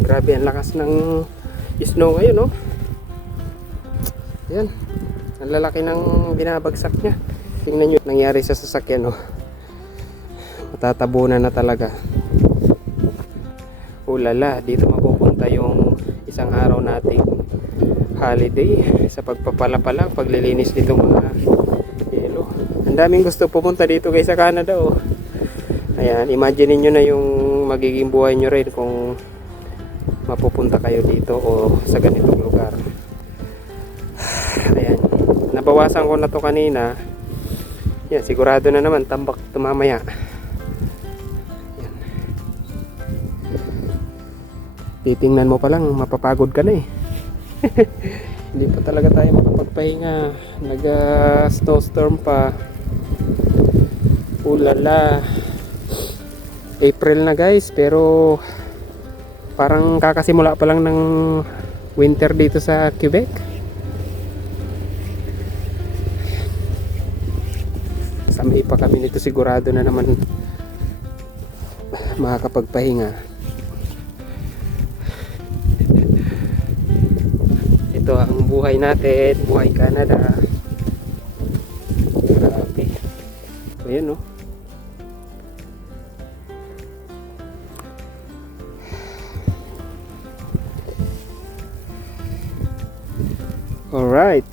Grabe ang lakas ng snow ngayon, no? Yan. Ang lalaki ng binabagsak niya. Tingnan nyo nangyari sa sasakyan, no? Matatabunan na talaga. Ulala, dito mapupunta yung isang araw nating holiday sa pagpapala-pala, paglilinis nito mga yelo. Ang daming gusto pupunta dito guys sa Canada, oh. Ayan, imagine niyo na yung magiging buhay nyo rin kung mapupunta kayo dito o sa ganitong lugar. Ayan, nabawasan ko na to kanina. Yan, sigurado na naman tambak tumamaya. Yan. Titingnan mo pa lang mapapagod ka na eh. Hindi pa talaga tayo makapagpahinga. Nag snowstorm pa. Ulala. April na guys, pero parang kakasimula pa lang ng winter dito sa Quebec. Sa May pa kami nito, sigurado na naman makakapagpahinga. Ito ang buhay natin, buhay Canada. Grabe. Ayan, no? Alright.